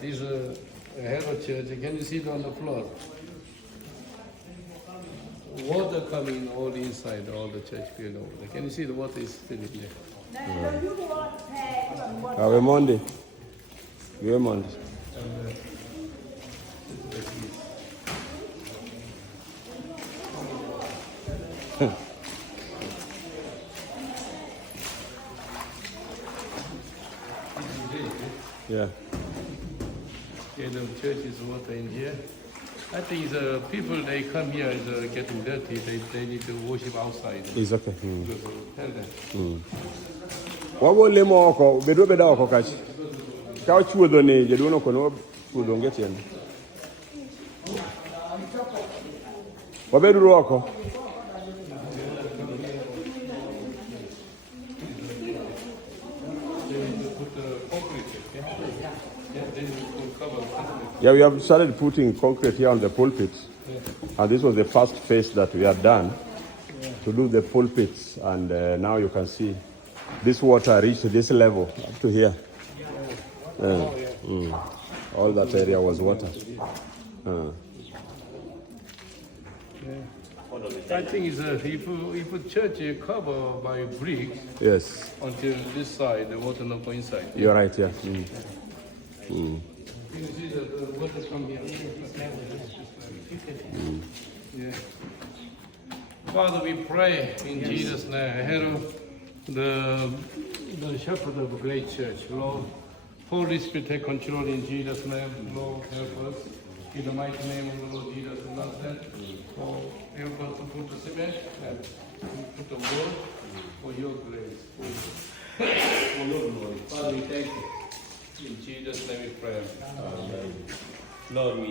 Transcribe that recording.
This is a Herod church. Can you see it on the floor? Water coming all inside, all the church building. Can you see the water is still in there? We're Monday. We're Monday. Yeah. Yeah, the church is water in here. I think the people they come here is getting dirty. They need to worship outside. It's okay. Tell them. What will they more? We do better. Catch. Couch with the name. You don't know. We don't get in. What better rock? Yeah, we have started putting concrete here on the pulpit. Yeah. And this was the first phase that we had done to do the pulpits. And now you can see this water reached this level up to here. All that area was water. I think it's if a church is covered by bricks, yes, until this side, the water not go inside. You're right, yeah. You see the water from here. Yeah. Father, we pray in Jesus' name. Herod, the shepherd of a great church, Lord, Holy Spirit, take control in Jesus' name. Lord, help us. In the mighty name of the Lord Jesus of Nazareth, for help us to put the cement and put the word for your grace, for your glory. Father, we thank you. In Jesus' name we pray. Amen. Lord, we